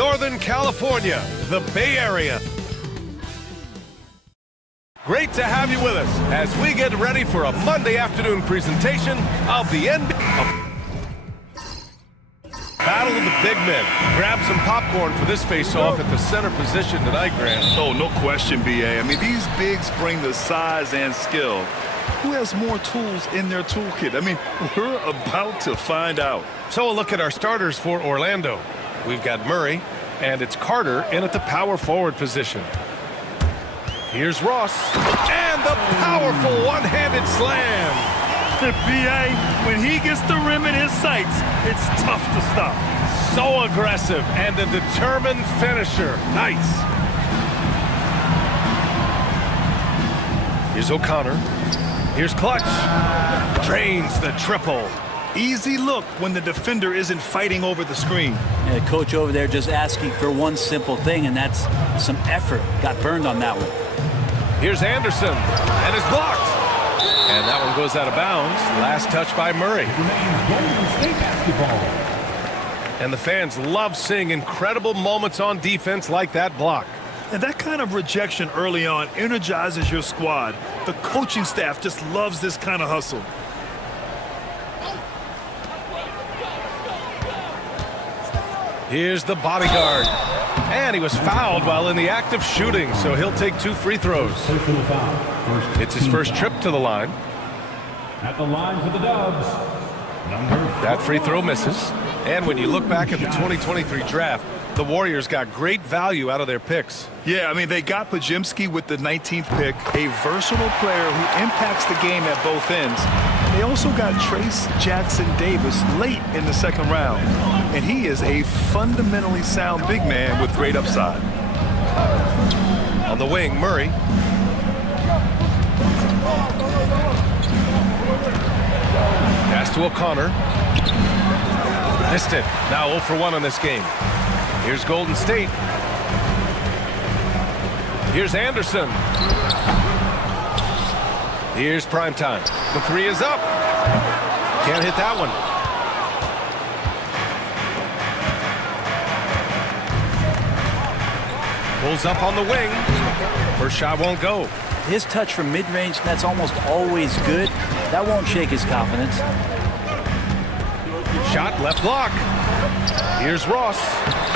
Northern California, the Bay Area. Great to have you with us as we get ready for a Monday afternoon presentation of the NBA. Battle of the big men. Grab some popcorn for this face-off at the center position tonight, Grant. Oh, no question, B.A. I mean, these bigs bring the size and skill. Who has more tools in their toolkit? I mean, we're about to find out. So a look at our starters for Orlando. We've got Murray, and it's Carter in at the power forward position. Here's Ross, and the powerful one-handed slam. B.A., when he gets the rim in his sights, it's tough to stop. So aggressive and a determined finisher. Nice. Here's O'Connor. Here's Clutch. Drains the triple. Easy look when the defender isn't fighting over the screen. Yeah, coach over there just asking for one simple thing, and that's some effort. Got burned on that one. Here's Anderson, and it's blocked. And that one goes out of bounds. Last touch by Murray. And the fans love seeing incredible moments on defense like that block. And that kind of rejection early on energizes your squad. The coaching staff just loves this kind of hustle. Here's the bodyguard. And he was fouled while in the act of shooting, so he'll take 2 free throws. It's his first trip to the line. At the line for the Dubs, that free throw misses. And when you look back at the 2023 draft, the Warriors got great value out of their picks. Yeah, I mean, they got Pajimski with the 19th pick, a versatile player who impacts the game at both ends. And they also got Trace Jackson Davis late in the second round. And he is a fundamentally sound big man with great upside. On the wing, Murray. Pass to O'Connor. Missed it. Now 0 for 1 on this game. Here's Golden State. Here's Anderson. Here's Primetime. The 3 is up. Can't hit that one. Pulls up on the wing. First shot won't go. His touch from mid-range, that's almost always good. That won't shake his confidence. Shot left block. Here's Ross.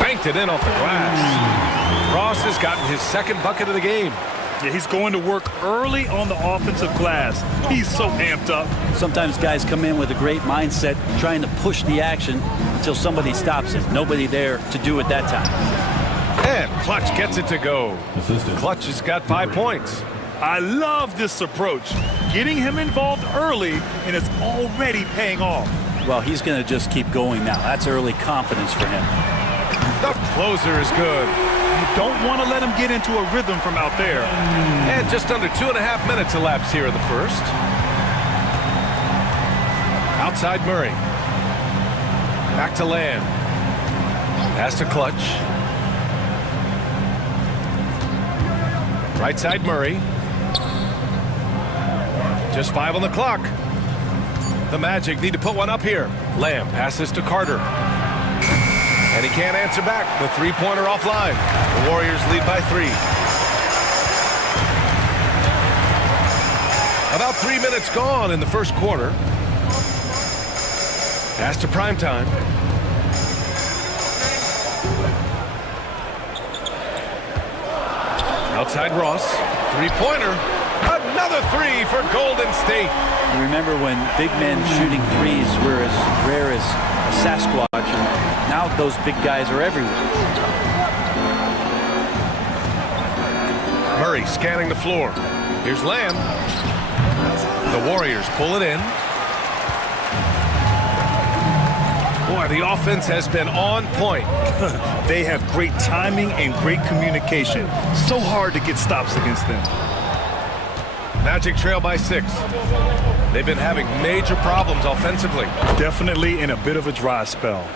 Banked it in off the glass. Ross has gotten his second bucket of the game. Yeah, he's going to work early on the offensive glass. He's so amped up. Sometimes guys come in with a great mindset, trying to push the action until somebody stops it. Nobody there to do it that time. And Clutch gets it to go. Clutch has got 5 points. I love this approach. Getting him involved early, and it's already paying off. Well, he's going to just keep going now. That's early confidence for him. The closer is good. You don't want to let him get into a rhythm from out there. And just under 2.5 minutes elapsed here in the first. Outside Murray. Back to Lamb. Pass to Clutch. Right side Murray. Just 5 on the clock. The Magic need to put one up here. Lamb passes to Carter. And he can't answer back. The three-pointer offline. The Warriors lead by 3. About 3 minutes gone in the first quarter. Pass to Primetime. Outside Ross. Three-pointer. Another 3 for Golden State. You remember when big men shooting threes were as rare as a Sasquatch, and now those big guys are everywhere. Murray scanning the floor. Here's Lamb. The Warriors pull it in. Boy, the offense has been on point. They have great timing and great communication. So hard to get stops against them. Magic trail by 6. They've been having major problems offensively. Definitely in a bit of a dry spell.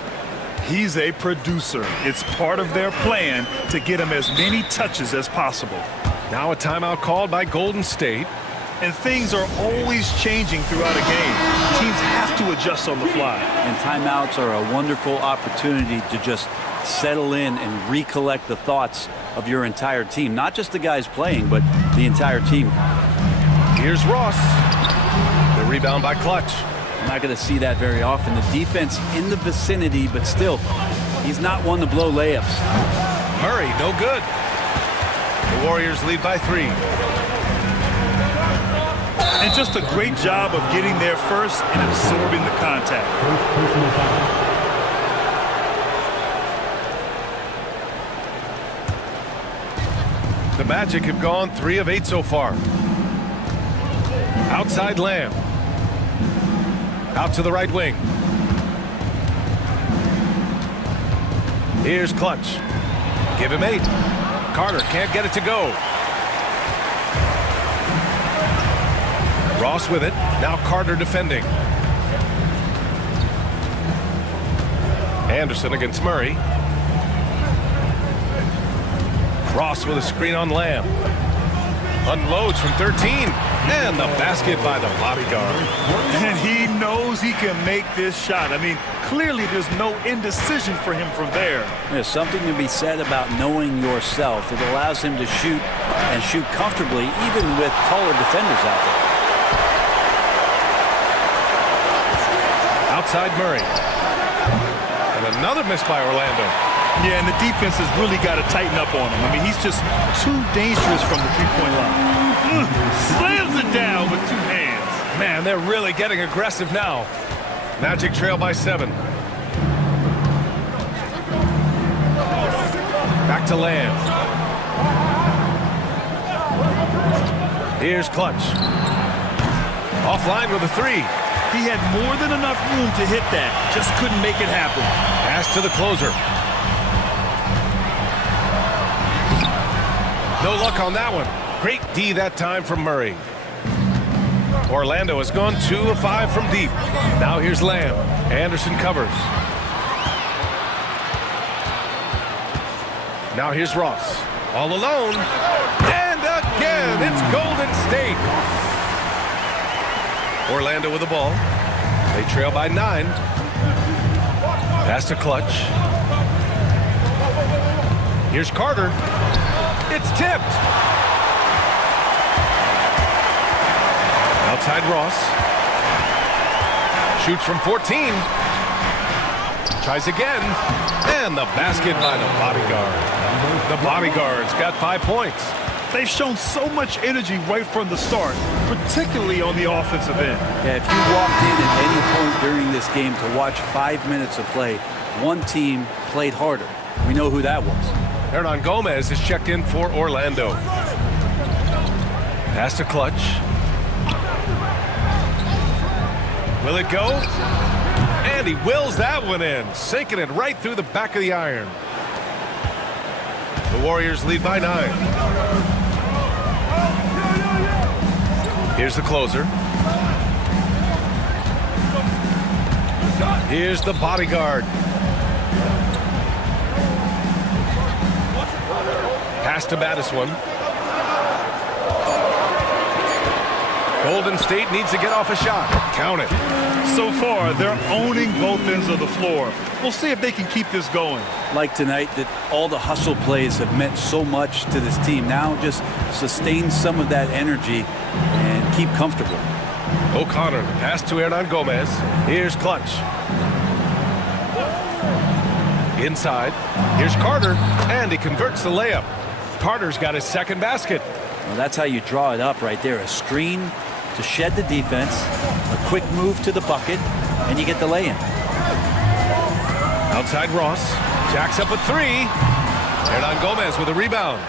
He's a producer. It's part of their plan to get him as many touches as possible. Now a timeout called by Golden State. And things are always changing throughout a game. Teams have to adjust on the fly. And timeouts are a wonderful opportunity to just settle in and recollect the thoughts of your entire team. Not just the guys playing, but the entire team. Here's Ross. The rebound by Clutch. I'm not going to see that very often. The defense in the vicinity, but still, he's not one to blow layups. Murray, no good. The Warriors lead by 3. And just a great job of getting there first and absorbing the contact. The Magic have gone 3 of 8 so far. Outside Lamb. Out to the right wing. Here's Clutch. Give him 8. Carter can't get it to go. Ross with it. Now Carter defending. Anderson against Murray. Ross with a screen on Lamb. Unloads from 13. And the basket by the bodyguard. And he knows he can make this shot. I mean, clearly there's no indecision for him from there. There's something to be said about knowing yourself. It allows him to shoot and shoot comfortably, even with taller defenders out there. Outside Murray. And another miss by Orlando. Yeah, and the defense has really got to tighten up on him. I mean, he's just too dangerous from the three-point line. Slams it down with 2 hands. Man, they're really getting aggressive now. Magic trail by 7. Back to Lamb. Here's Clutch. Offline with a 3. He had more than enough room to hit that. Just couldn't make it happen. Pass to the closer. No luck on that one. Great D that time from Murray. Orlando has gone 2 of 5 from deep. Now here's Lamb. Anderson covers. Now here's Ross. All alone. And again, it's Golden State. Orlando with the ball. They trail by 9. Pass to Clutch. Here's Carter. It's tipped. Outside Ross. Shoots from 14. Tries again. And the basket by the bodyguard. The bodyguard's got 5 points. They've shown so much energy right from the start, particularly on the offensive end. Yeah, if you walked in at any point during this game to watch 5 minutes of play, one team played harder. We know who that was. Hernan Gomez is checked in for Orlando. Pass to Clutch. Will it go? And he wills that one in, sinking it right through the back of the iron. The Warriors lead by 9. Here's the closer. Here's the bodyguard. Pass to Battiswan. Golden State needs to get off a shot. Count it. So far, they're owning both ends of the floor. We'll see if they can keep this going. Like tonight, that all the hustle plays have meant so much to this team. Now just sustain some of that energy and keep comfortable. O'Connor, the pass to Hernan Gomez. Here's Clutch. Inside. Here's Carter, and he converts the layup. Carter's got his second basket. Well, that's how you draw it up right there. A screen to shed the defense, a quick move to the bucket, and you get the lay-in. Outside Ross. Jacks up a 3. Hernan Gomez with a rebound.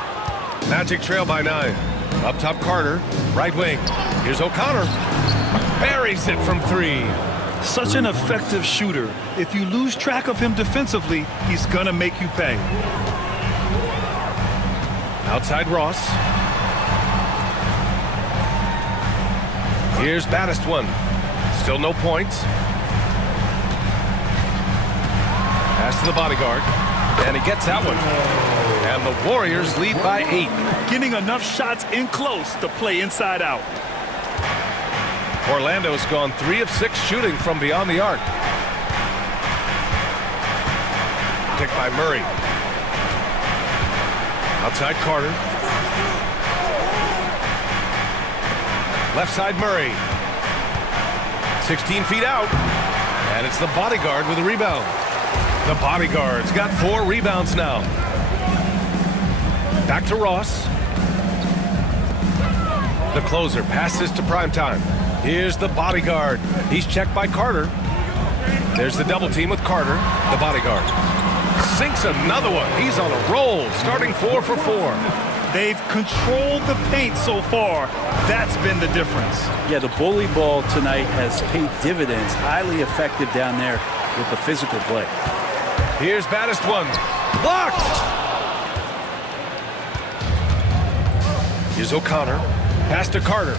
Magic trail by 9. Up top Carter. Right wing. Here's O'Connor. Buries it from 3. Such an effective shooter. If you lose track of him defensively, he's gonna make you pay. Outside Ross. Here's Battiswan. Still no points. Pass to the bodyguard. And he gets that one. And the Warriors lead by 8. Getting enough shots in close to play inside out. Orlando's gone 3 of 6 shooting from beyond the arc. pick by Murray. Outside Carter. Left side Murray. 16 feet out. And it's the bodyguard with a rebound. The bodyguard's got 4 rebounds now. Back to Ross. The closer passes to Primetime. Here's the bodyguard. He's checked by Carter. There's the double team with Carter, the bodyguard. Sinks another one. He's on a roll, starting 4 for 4. They've controlled the paint so far. That's been the difference. Yeah, the bully ball tonight has paid dividends. Highly effective down there with the physical play. Here's baddest one. Blocked! Here's O'Connor. Pass to Carter.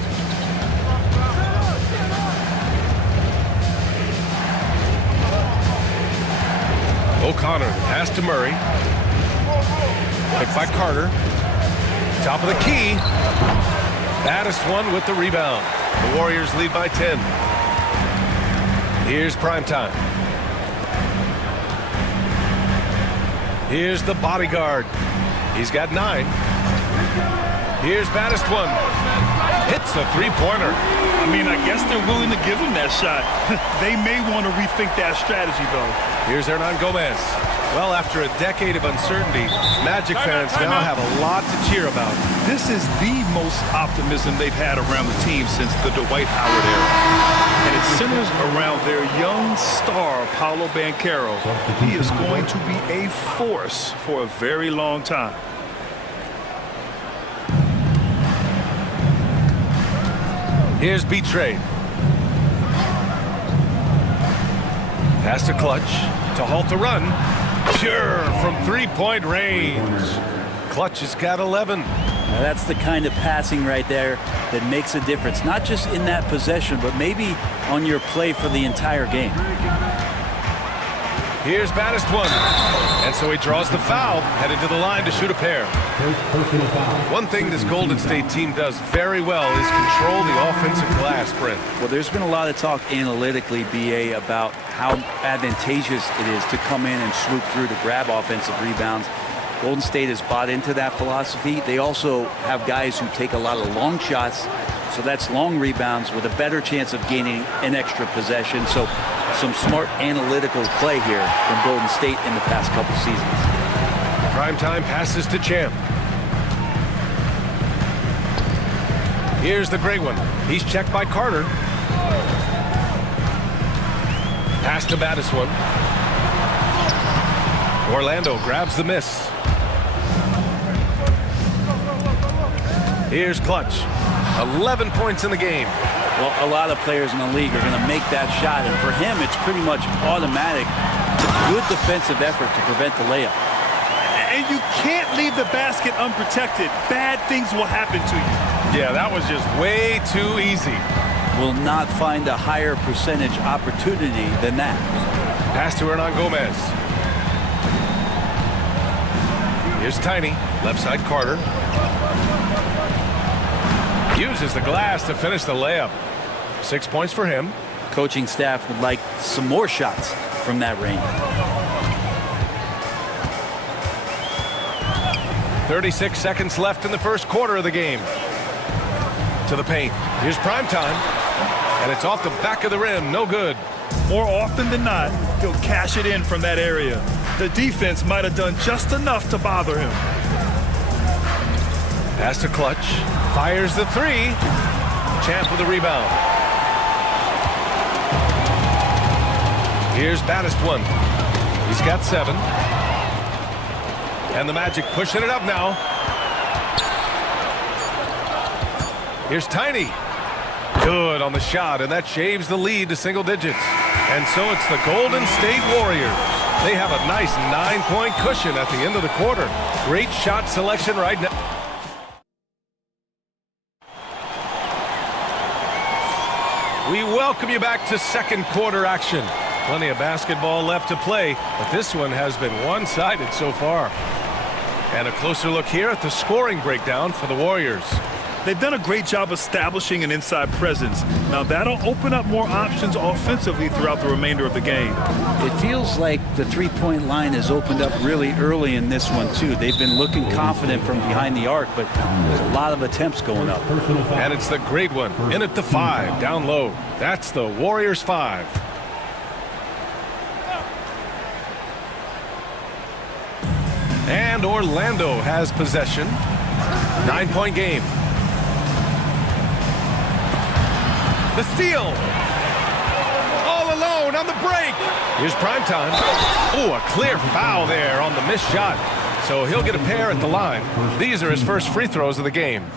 O'Connor, pass to Murray. Picked by Carter. Top of the key. Baddest one with the rebound. The Warriors lead by 10. Here's Primetime. Here's the bodyguard. He's got 9. Here's baddest one. Hits a three-pointer. I mean, I guess they're willing to give him that shot. They may want to rethink that strategy, though. Here's Hernan Gomez. Well, after a decade of uncertainty, Magic fans now have a lot to cheer about. This is the most optimism they've had around the team since the Dwight Howard era. And it centers around their young star, Paolo Banchero. He is going to be a force for a very long time. Here's B-Trade. Pass to Clutch to halt the run. Pure from three-point range. Clutch has got 11. Now that's the kind of passing right there that makes a difference, not just in that possession, but maybe on your play for the entire game. Here's baddest one. And so he draws the foul, headed to the line to shoot a pair. One thing this Golden State team does very well is control the offensive glass, Brent. Well, there's been a lot of talk analytically, BA, about how advantageous it is to come in and swoop through to grab offensive rebounds. Golden State has bought into that philosophy. They also have guys who take a lot of long shots, so that's long rebounds with a better chance of gaining an extra possession. So some smart analytical play here from Golden State in the past couple seasons. Primetime passes to Champ. Here's the great one. He's checked by Carter. Pass to baddest one. Orlando grabs the miss. Here's Clutch. 11 points in the game. Well, a lot of players in the league are going to make that shot, and for him, it's pretty much automatic. Good defensive effort to prevent the layup. And you can't leave the basket unprotected. Bad things will happen to you. Yeah, that was just way too easy. Will not find a higher percentage opportunity than that. Pass to Hernan Gomez. Here's Tiny. Left side Carter. Uses the glass to finish the layup. 6 points for him. Coaching staff would like some more shots from that range. 36 seconds left in the first quarter of the game. To the paint. Here's Primetime. And it's off the back of the rim. No good. More often than not, he'll cash it in from that area. The defense might have done just enough to bother him. Pass to Clutch. Fires the three. Champ with the rebound. Here's baddest one. He's got 7. And the Magic pushing it up now. Here's Tiny. Good on the shot, and that shaves the lead to single digits. And so it's the Golden State Warriors. They have a nice 9-point cushion at the end of the quarter. Great shot selection right now. We welcome you back to second quarter action. Plenty of basketball left to play, but this one has been one-sided so far. And a closer look here at the scoring breakdown for the Warriors. They've done a great job establishing an inside presence. Now that'll open up more options offensively throughout the remainder of the game. It feels like the three-point line has opened up really early in this one, too. They've been looking confident from behind the arc, but there's a lot of attempts going up. And it's the great one. In at the 5, down low. That's the Warriors 5. And Orlando has possession. 9-point game. The steal. All alone on the break. Here's primetime. Oh, a clear foul there on the missed shot. So he'll get a pair at the line. These are his first free throws of the game.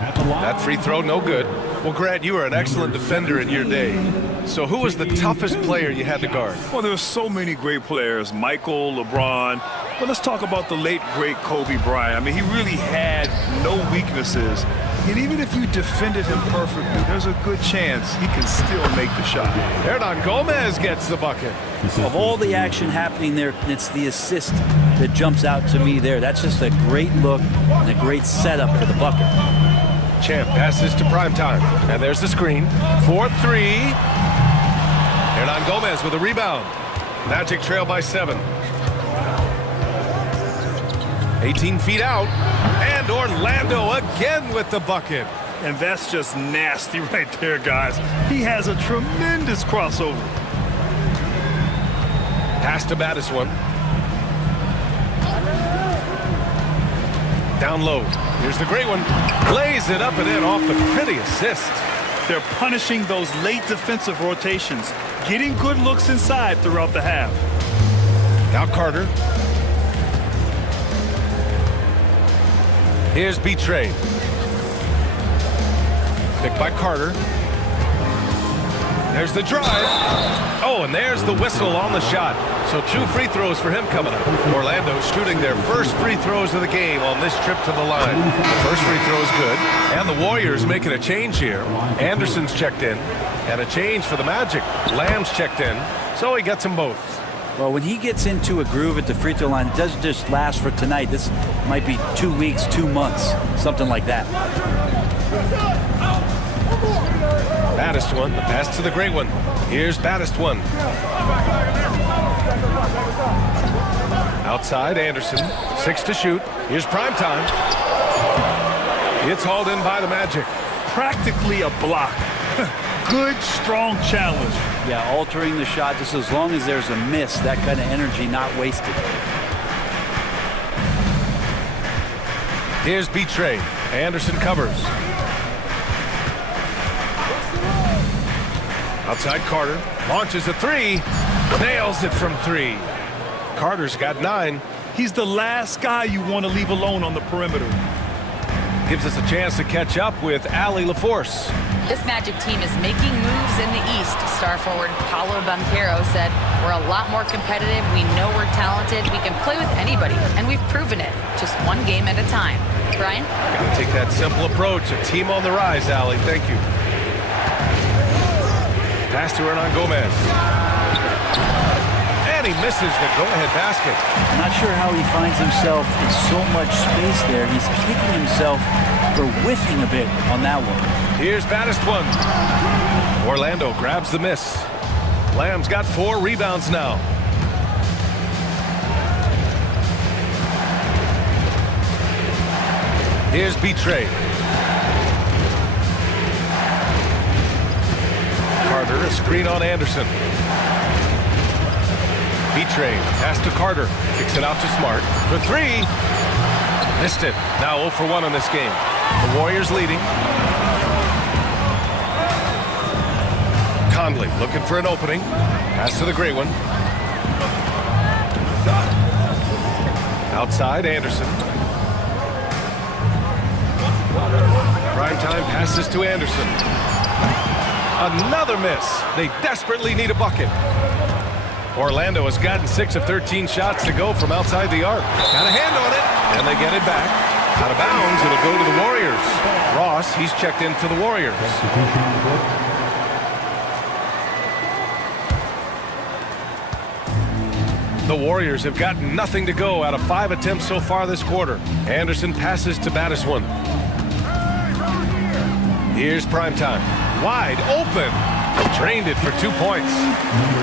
That free throw, no good. Well, Grant, you were an excellent defender in your day. So who was the toughest player you had to guard? Well, there's so many great players, Michael, LeBron. But let's talk about the late, great Kobe Bryant. I mean, he really had no weaknesses. And even if you defended him perfectly, there's a good chance he can still make the shot. Hernan Gomez gets the bucket. Of all the action happening there, it's the assist that jumps out to me there. That's just a great look and a great setup for the bucket. Champ passes to primetime. And there's the screen. 4-3. Hernan Gomez with a rebound. Magic trail by 7. 18 feet out. And Orlando again with the bucket. And that's just nasty right there, guys. He has a tremendous crossover. Pass to Battis one. Down low. Here's the great one. Lays it up and in off the pretty assist. They're punishing those late defensive rotations, getting good looks inside throughout the half. Now Carter. Here's B-Trade. Picked by Carter. There's the drive. Oh, and there's the whistle on the shot. So 2 free throws for him coming up. Orlando shooting their first free throws of the game on this trip to the line. The first free throw is good. And the Warriors making a change here. Anderson's checked in. And a change for the Magic. Lamb's checked in. So he gets them both. Well, when he gets into a groove at the free throw line, it doesn't just last for tonight. This might be 2 weeks, 2 months, something like that. Baddest one, the pass to the great one. Here's Baddest one. Outside, Anderson. 6 to shoot. Here's primetime. It's hauled in by the Magic. Practically a block. Good, strong challenge. Yeah, altering the shot just as long as there's a miss, that kind of energy not wasted. Here's B-Trade. Anderson covers. Outside Carter. Launches a 3. Nails it from 3. Carter's got 9. He's the last guy you want to leave alone on the perimeter. Gives us a chance to catch up with Allie LaForce. This Magic team is making moves in the East. Star forward Paolo Banchero said, "We're a lot more competitive. We know we're talented. We can play with anybody, and we've proven it. Just one game at a time." Brian? Gotta take that simple approach. A team on the rise, Allie. Thank you. Pass to Hernan Gomez. And he misses the go-ahead basket. I'm not sure how he finds himself in so much space there. He's kicking himself for whiffing a bit on that one. Here's Baddest one. Orlando grabs the miss. Lamb's got 4 rebounds now. Here's B-Trade. Carter, a screen on Anderson. B-Trade, pass to Carter. Kicks it out to Smart for 3. Missed it. Now 0 for 1 in this game. The Warriors leading. Conley looking for an opening. Pass to the great one. Outside, Anderson. Primetime passes to Anderson. Another miss. They desperately need a bucket. Orlando has gotten 6 of 13 shots to go from outside the arc. Got a hand on it, and they get it back. Out of bounds, it'll go to the Warriors. Ross, he's checked in for the Warriors. The Warriors have gotten nothing to go out of 5 attempts so far this quarter. Anderson passes to Baddis one. Here's Primetime. Wide open. Drained it for 2 points.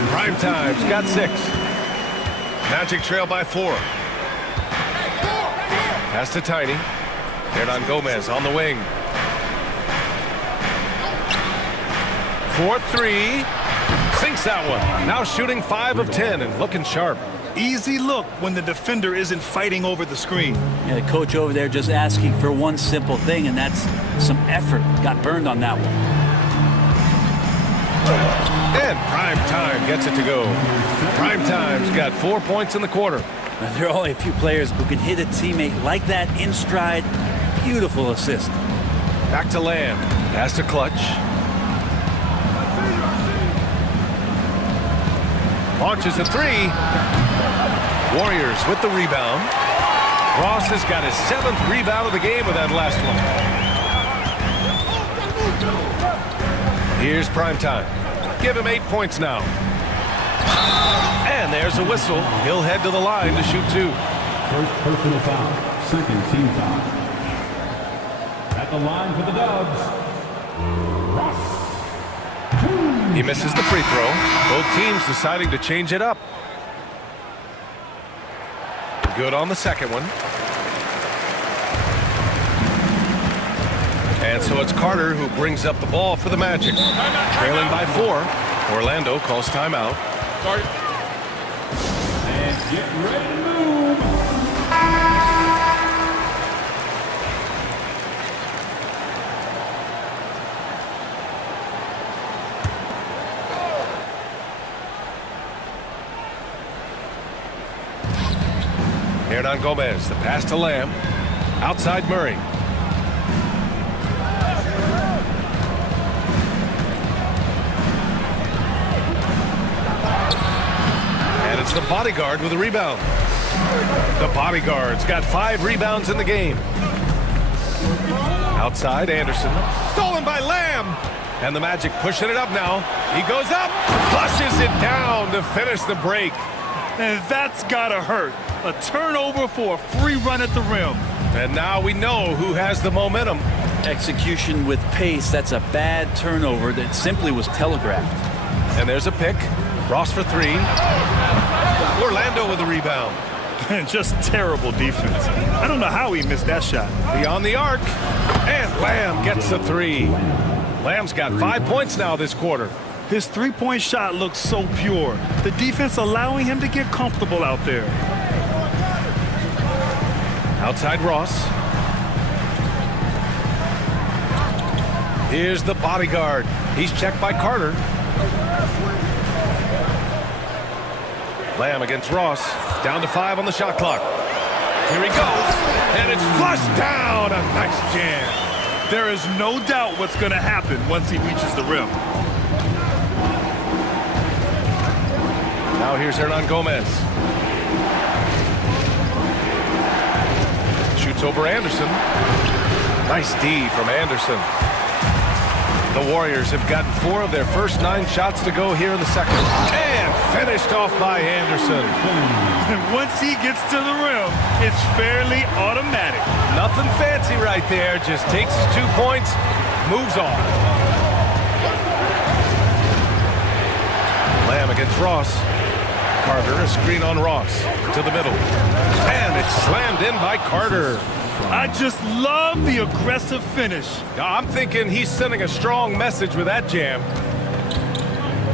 Primetime's got 6. Magic trail by 4. Pass to Tiny. Hernan Gomez on the wing. 4-3. Sinks that one. Now shooting 5 of 10 and looking sharp. Easy look when the defender isn't fighting over the screen. Yeah, the coach over there just asking for one simple thing, and that's some effort. Got burned on that one. And Primetime gets it to go. Primetime's got 4 points in the quarter. There are only a few players who can hit a teammate like that in stride. Beautiful assist. Back to Lamb. Pass to Clutch. Launches a 3. Warriors with the rebound. Ross has got his 7th rebound of the game with that last one. Here's Primetime. Give him 8 points now. And there's a whistle. He'll head to the line to shoot 2. First personal foul. Second team foul. At the line for the Dubs, Ross. He misses the free throw. Both teams deciding to change it up. Good on the second one. And so it's Carter who brings up the ball for the Magic. Trailing by 4. Orlando calls timeout. And get ready to move. Hernan Gomez, the pass to Lamb. Outside Murray. And it's the bodyguard with a rebound. The bodyguard's got 5 rebounds in the game. Outside Anderson. Stolen by Lamb. And the Magic pushing it up now. He goes up. Flushes it down to finish the break. And that's gotta hurt. A turnover for a free run at the rim. And now we know who has the momentum. Execution with pace. That's a bad turnover that simply was telegraphed. And there's a pick. Ross for 3. Orlando with the rebound. Just terrible defense. I don't know how he missed that shot. Beyond the arc. And Lamb gets the 3. Lamb's got 5 points now this quarter. His three-point shot looks so pure. The defense allowing him to get comfortable out there. Outside Ross. Here's the bodyguard. He's checked by Carter. Lamb against Ross. Down to 5 on the shot clock. Here he goes. And it's flushed down. A nice jam. There is no doubt what's going to happen once he reaches the rim. Now here's Hernan Gomez. Shoots over Anderson. Nice D from Anderson. The Warriors have gotten 4 of their first 9 shots to go here in the second. And finished off by Anderson. And once he gets to the rim, it's fairly automatic. Nothing fancy right there. Just takes his 2 points, moves on. Lamb against Ross. Carter, a screen on Ross. To the middle. And it's slammed in by Carter. I just love the aggressive finish. I'm thinking he's sending a strong message with that jam.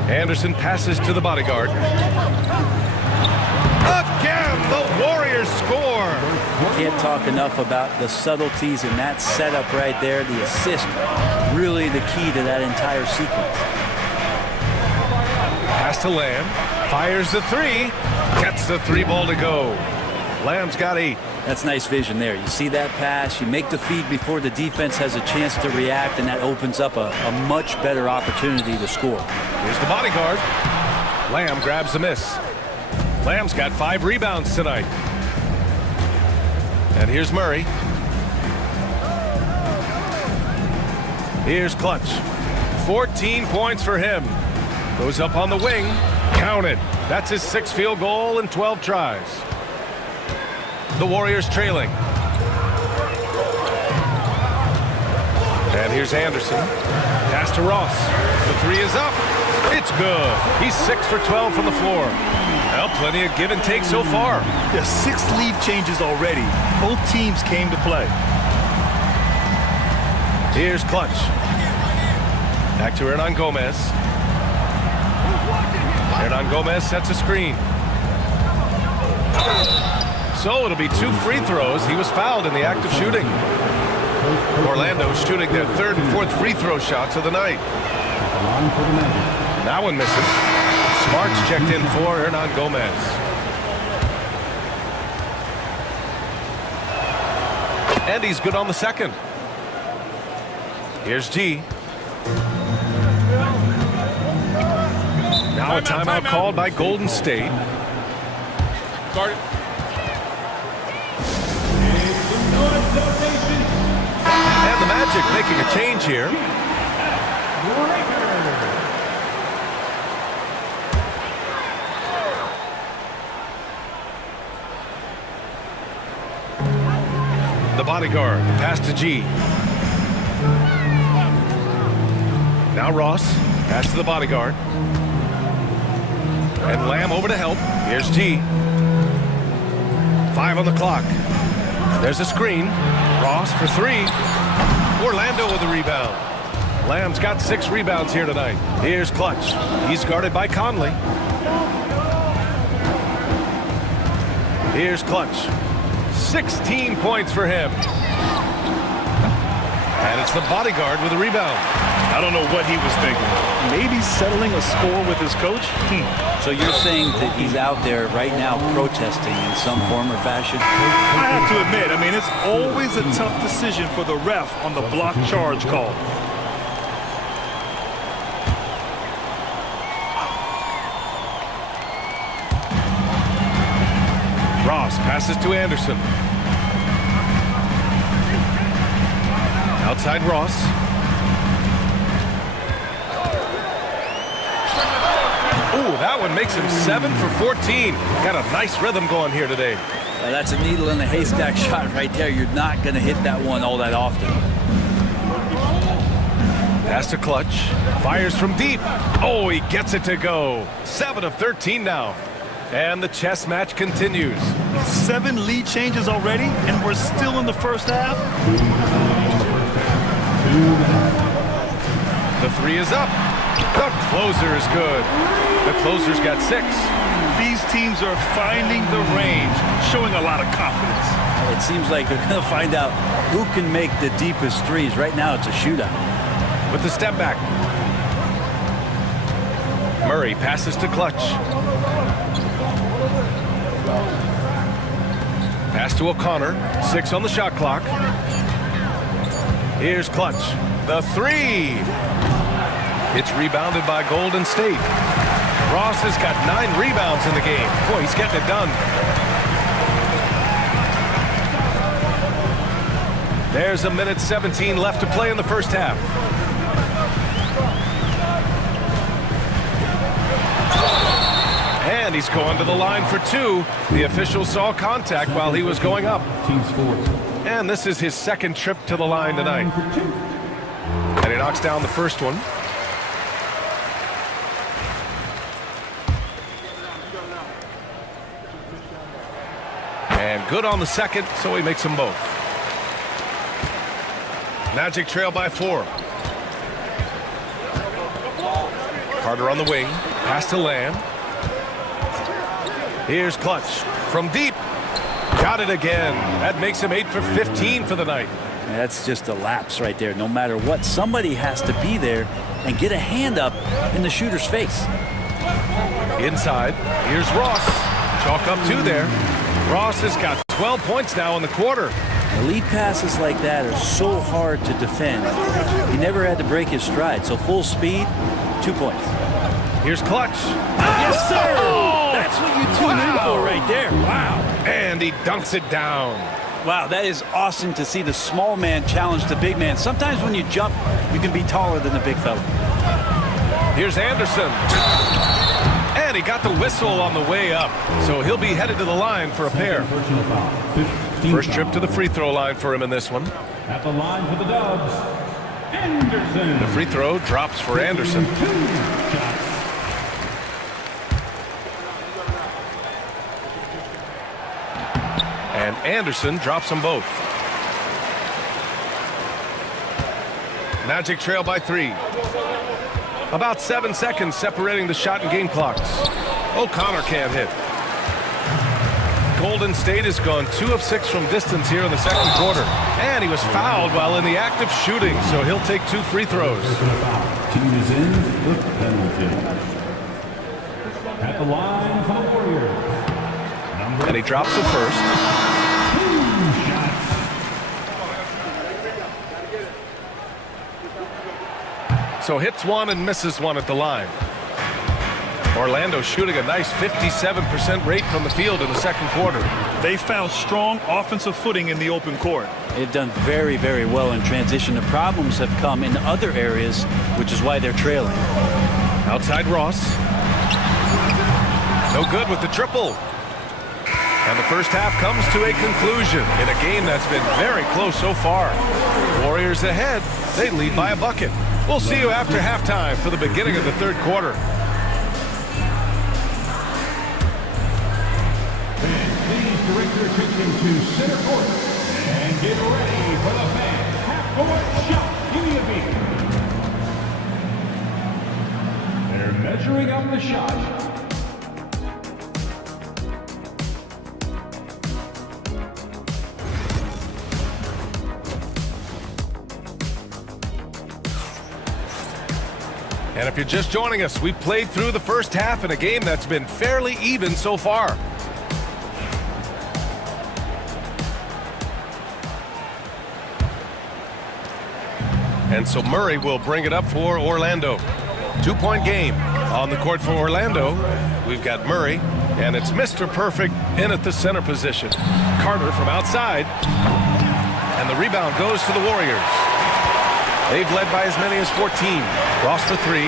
Anderson passes to the bodyguard. Again, the Warriors score. Can't talk enough about the subtleties in that setup right there. The assist, really the key to that entire sequence. Pass to Lamb. Fires the 3. Gets the 3 ball to go. Lamb's got 8. That's nice vision there. You see that pass, you make the feed before the defense has a chance to react, and that opens up a much better opportunity to score. Here's the bodyguard. Lamb grabs the miss. Lamb's got 5 rebounds tonight. And here's Murray. Here's Clutch. 14 points for him. Goes up on the wing. Count it. That's his 6th field goal in 12 tries. The Warriors trailing. And here's Anderson. Pass to Ross. The three is up. It's good. He's 6 for 12 from the floor. Well, plenty of give and take so far. There's 6 lead changes already. Both teams came to play. Here's Clutch. Back to Hernan Gomez. Hernan Gomez sets a screen. So it'll be 2 free throws. He was fouled in the act of shooting. Orlando shooting their 3rd and 4th free throw shots of the night. That one misses. Smart's checked in for Hernan Gomez. And he's good on the second. Here's G. Now a timeout called by Golden State. Guard it. And the Magic making a change here. The bodyguard, the pass to G. Now Ross, pass to the bodyguard. And Lamb over to help. Here's G. 5 on the clock. There's a screen. Ross for 3. Orlando with a rebound. Lamb's got 6 rebounds here tonight. Here's Clutch. He's guarded by Conley. Here's Clutch. 16 points for him. And it's the bodyguard with a rebound. I don't know what he was thinking. Maybe settling a score with his coach? So you're saying that he's out there right now protesting in some form or fashion? I have to admit, I mean, it's always a tough decision for the ref on the block charge call. Ross passes to Anderson. Outside Ross. Ooh, that one makes him 7 for 14. Got a nice rhythm going here today. That's a needle in the haystack shot right there. You're not going to hit that one all that often. Pass to Clutch. Fires from deep. Oh, he gets it to go. 7 of 13 now. And the chess match continues. 7 lead changes already, and we're still in the first half. The 3 is up. The closer is good. The closer's got 6. These teams are finding the range, showing a lot of confidence. It seems like they're going to find out who can make the deepest threes. Right now, it's a shootout. With the step back. Murray passes to Clutch. Pass to O'Connor. 6 on the shot clock. Here's Clutch. The 3. It's rebounded by Golden State. Ross has got 9 rebounds in the game. Boy, he's getting it done. There's 1:17 left to play in the first half. And he's going to the line for 2. The official saw contact while he was going up. Team scores. And this is his 2nd trip to the line tonight. And he knocks down the first one. And good on the second, so he makes them both. Magic trail by 4. Carter on the wing. Pass to Lamb. Here's Clutch from deep. Got it again. That makes him 8 for 15 for the night. That's just a lapse right there. No matter what, somebody has to be there and get a hand up in the shooter's face. Inside, here's Ross. Chalk up 2 there. Ross has got 12 points now in the quarter. Lead passes like that are so hard to defend. He never had to break his stride. So full speed, 2 points. Here's Clutch. Yes, sir! That's what you tune in for right there. Wow. And he dunks it down. Wow, that is awesome to see the small man challenge the big man. Sometimes when you jump, you can be taller than the big fella. Here's Anderson. And he got the whistle on the way up. So he'll be headed to the line for a pair. Personal foul. 15 First trip to the free throw line for him in this one. At the line for the Dubs. Anderson. The free throw drops for Anderson. 2 shots. And Anderson drops them both. Magic trail by 3. About 7 seconds separating the shot and game clocks. O'Connor can't hit. Golden State has gone 2 of 6 from distance here in the second quarter. And he was fouled while in the act of shooting, so he'll take 2 free throws. Team is in with penalty. At the line for the Warriors. And he drops the first. 2 shots. So hits 1 and misses 1 at the line. Orlando shooting a nice 57% rate from the field in the second quarter. They found strong offensive footing in the open court. They've done very, very well in transition. The problems have come in other areas, which is why they're trailing. Outside Ross. No good with the triple. And the first half comes to a conclusion in a game that's been very close so far. Warriors ahead. They lead by a bucket. We'll see you after halftime for the beginning of the third quarter. Please direct your attention to center court and get ready for the fan half-court shot in the They're measuring up the shot. And if you're just joining us, we played through the first half in a game that's been fairly even so far. And so Murray will bring it up for Orlando. 2-point game on the court for Orlando. We've got Murray, and it's Mr. Perfect in at the center position. Carter from outside, and the rebound goes to the Warriors. They've led by as many as 14. Ross for 3,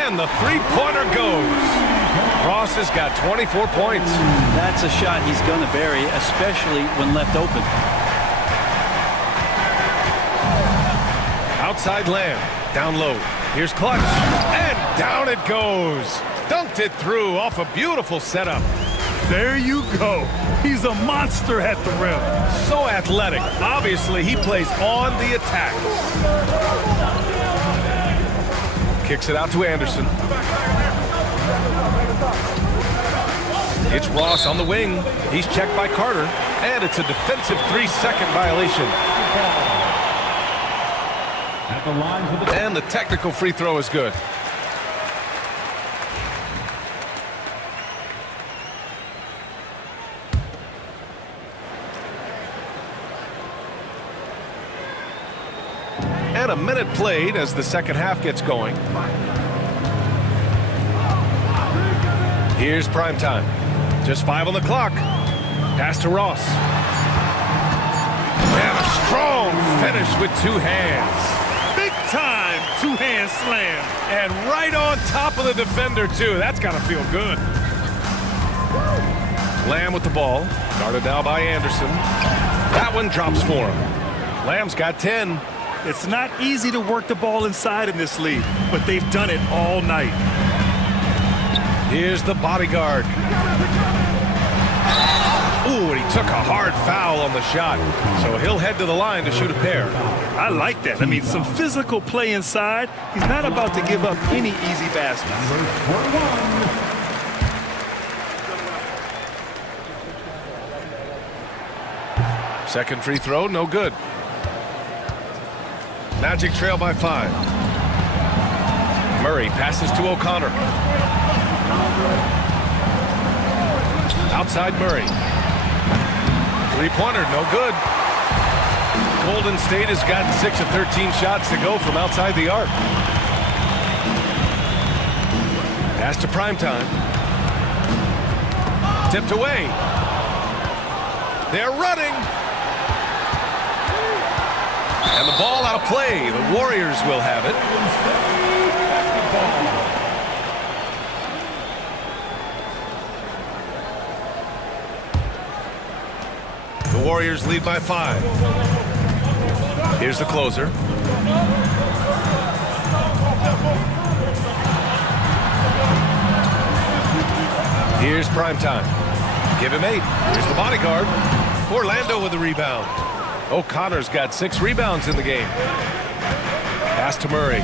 and the three-pointer goes. Ross has got 24 points. That's a shot he's going to bury, especially when left open. Outside Lamb, down low. Here's Clutch, and down it goes. Dunked it through off a beautiful setup. There you go. He's a monster at the rim. So athletic. Obviously, he plays on the attack. Kicks it out to Anderson. It's Ross on the wing. He's checked by Carter, and it's a defensive 3-second violation. At the line for the And the technical free throw is good. And a minute played as the second half gets going. Here's prime time. Just 5 on the clock. Pass to Ross. And a strong finish with 2 hands. Big time two-hand slam. And right on top of the defender, too. That's got to feel good. Lamb with the ball. Guarded now by Anderson. That one drops for him. Lamb's got 10. It's not easy to work the ball inside in this league, but they've done it all night. Here's the bodyguard. Ooh, and he took a hard foul on the shot. So he'll head to the line to shoot a pair. I like that. I mean, some physical play inside. He's not about to give up any easy baskets. Second free throw, no good. Magic trail by 5. Murray passes to O'Connor. Outside Murray. Three-pointer, no good. Golden State has gotten 6 of 13 shots to go from outside the arc. Pass to primetime. Tipped away. They're running. And the ball out of play. The Warriors will have it. The Warriors lead by 5. Here's the closer. Here's Primetime. Give him 8. Here's the bodyguard. Orlando with the rebound. O'Connor's got 6 rebounds in the game. Pass to Murray.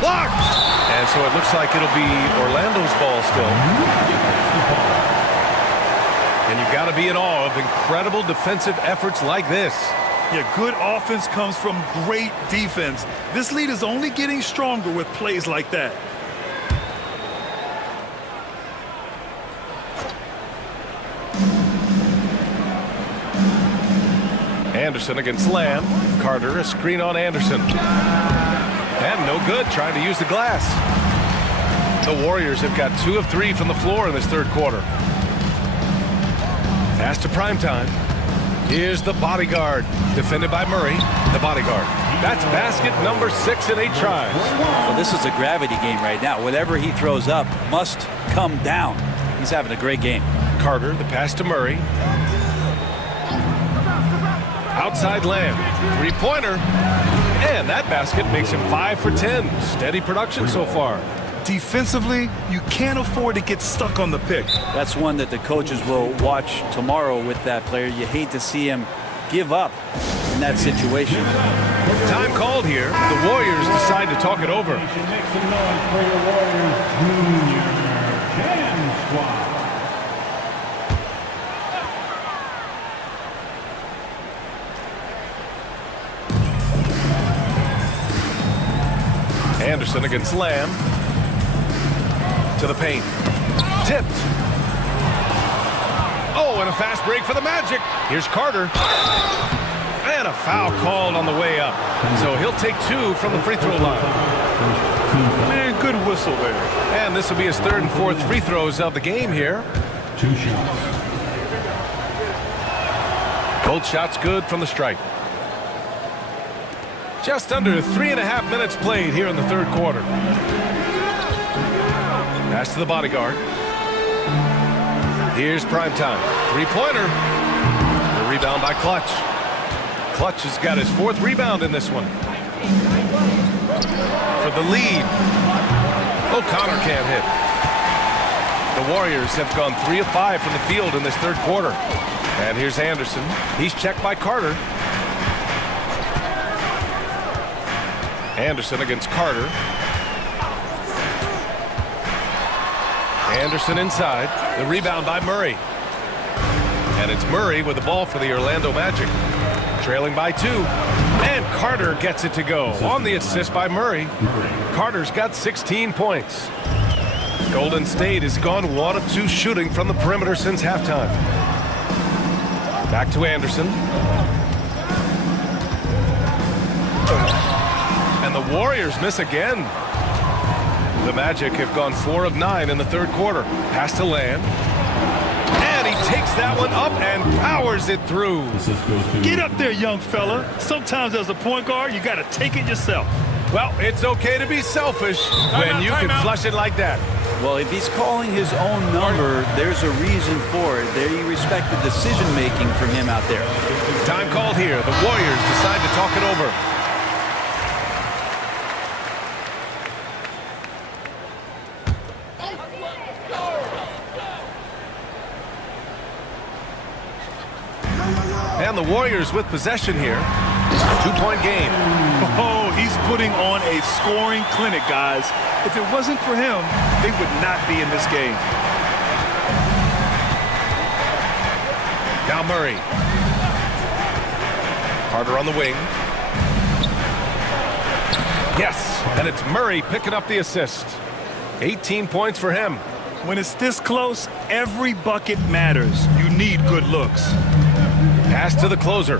Blocked! And so it looks like it'll be Orlando's ball still. And you've got to be in awe of incredible defensive efforts like this. Yeah, good offense comes from great defense. This lead is only getting stronger with plays like that. Anderson against Lamb. Carter, a screen on Anderson. And no good, trying to use the glass. The Warriors have got 2 of 3 from the floor in this third quarter. Pass to Primetime. Here's the bodyguard, defended by Murray. The bodyguard. That's basket number 6 in 8 tries. Well, this is a gravity game right now. Whatever he throws up must come down. He's having a great game. Carter, the pass to Murray. Outside Lamb. 3-pointer. And that basket makes him 5 for 10. Steady production so far. Defensively, you can't afford to get stuck on the pick. That's one that the coaches will watch tomorrow with that player. You hate to see him give up in that situation. Time called here. The Warriors decide to talk it over. Make some noise for your Warriors Junior Jam Squad. Anderson against Lamb. To the paint. Tipped. Oh, and a fast break for the Magic. Here's Carter. And a foul called on the way up. So he'll take 2 from the free throw line. Man, good whistle there. And this will be his 3rd and 4th free throws of the game here. 2 shots. Both shots good from the stripe. Just under 3.5 minutes played here in the third quarter. Pass to the bodyguard. Here's Primetime. 3-pointer. The rebound by Clutch. Clutch has got his 4th rebound in this one. For the lead. O'Connor can't hit. The Warriors have gone 3 of 5 from the field in this third quarter. And here's Anderson. He's checked by Carter. Anderson against Carter. Anderson inside. The rebound by Murray. And it's Murray with the ball for the Orlando Magic. Trailing by 2. And Carter gets it to go. On the assist by Murray. Carter's got 16 points. Golden State has gone 1 of 2 shooting from the perimeter since halftime. Back to Anderson. And the Warriors miss again. The Magic have gone 4 of 9 in the third quarter. Pass to Lamb. And he takes that one up and powers it through. Get up there, young fella. Sometimes as a point guard, you got to take it yourself. Well, it's okay to be selfish when you can flush it like that. Well, if he's calling his own number, there's a reason for it. There you respect the decision-making from him out there. Time called here. The Warriors decide to talk it over. And the Warriors with possession here. 2-point game. Oh, he's putting on a scoring clinic, guys. If it wasn't for him, they would not be in this game. Now Murray. Carter on the wing. Yes, and it's Murray picking up the assist. 18 points for him. When it's this close, every bucket matters. You need good looks. Pass to the closer.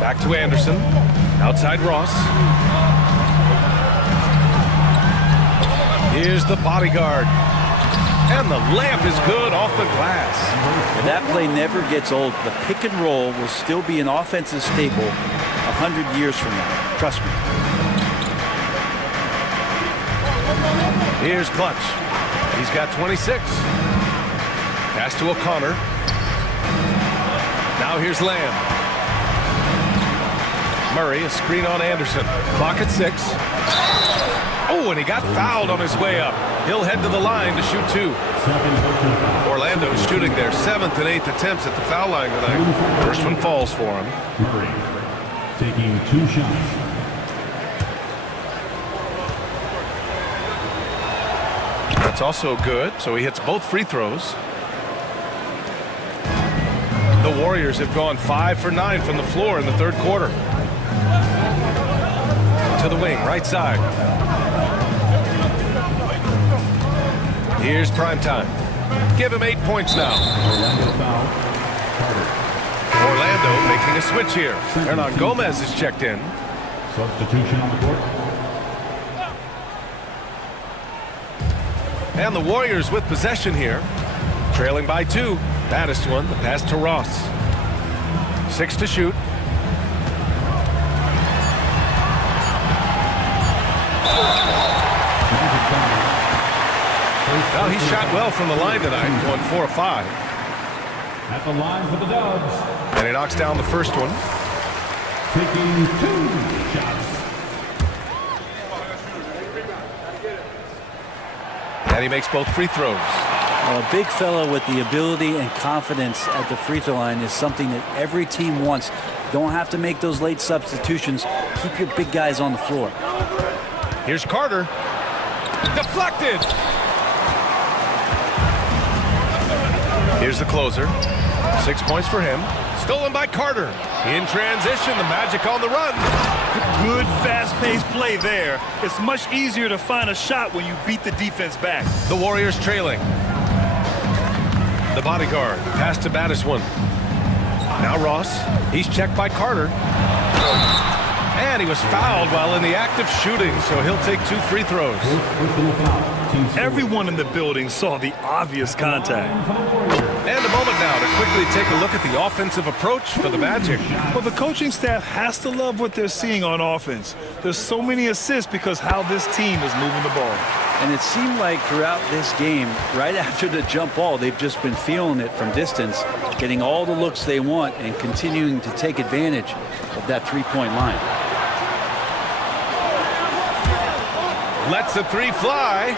Back to Anderson. Outside Ross. Here's the bodyguard. And the layup is good off the glass. And that play never gets old. The pick and roll will still be an offensive staple 100 years from now. Trust me. Here's Clutch. He's got 26. Pass to O'Connor. Now here's Lamb. Murray, a screen on Anderson. Clock at 6. Oh, and he got fouled on his way up. He'll head to the line to shoot 2. Orlando's shooting their 7th and 8th attempts at the foul line tonight. First one falls for him. Murray taking 2 shots. That's also good, so he hits both free throws. The Warriors have gone 5 for 9 from the floor in the third quarter. To the wing, right side. Here's Primetime. Give him 8 points now. Orlando making a switch here. Hernan Gomez is checked in. Substitution on the court. And the Warriors with possession here. Trailing by 2. Baddest one, the pass to Ross. 6 to shoot. Well, he shot well from the line tonight, going 4 of 5. At the line for the Dubs. And he knocks down the first one. Taking 2 shots. And he makes both free throws. A big fella with the ability and confidence at the free throw line is something that every team wants. Don't have to make those late substitutions. Keep your big guys on the floor. Here's Carter. Deflected. Here's the closer. 6 points for him. Stolen by Carter. In transition, the Magic on the run. Good fast-paced play there. It's much easier to find a shot when you beat the defense back. The Warriors trailing. The bodyguard. Pass to Baddest one. Now Ross. He's checked by Carter. And he was fouled while in the act of shooting, so he'll take 2 free throws. Everyone in the building saw the obvious contact. And a moment now to quickly take a look at the offensive approach for the Magic. Well, the coaching staff has to love what they're seeing on offense. There's so many assists because how this team is moving the ball. And it seemed like throughout this game, right after the jump ball, they've just been feeling it from distance, getting all the looks they want and continuing to take advantage of that three-point line. Lets the 3 fly.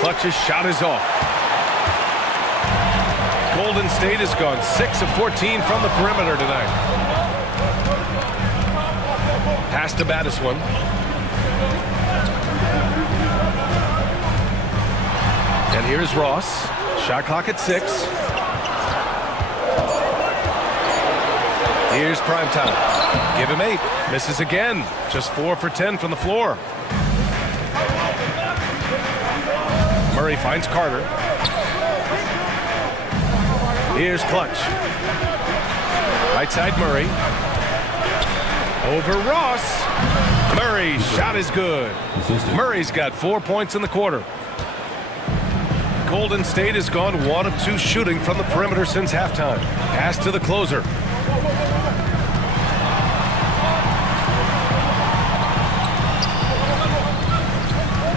Clutch's shot is off. Golden State has gone 6 of 14 from the perimeter tonight. Pass to Baddest one. And here's Ross. Shot clock at 6. Here's Primetime. Give him 8. Misses again. Just 4 for 10 from the floor. Murray finds Carter. Here's Clutch. Right side Murray. Over Ross. Murray's shot is good. Murray's got 4 points in the quarter. Golden State has gone 1 of 2 shooting from the perimeter since halftime. Pass to the closer.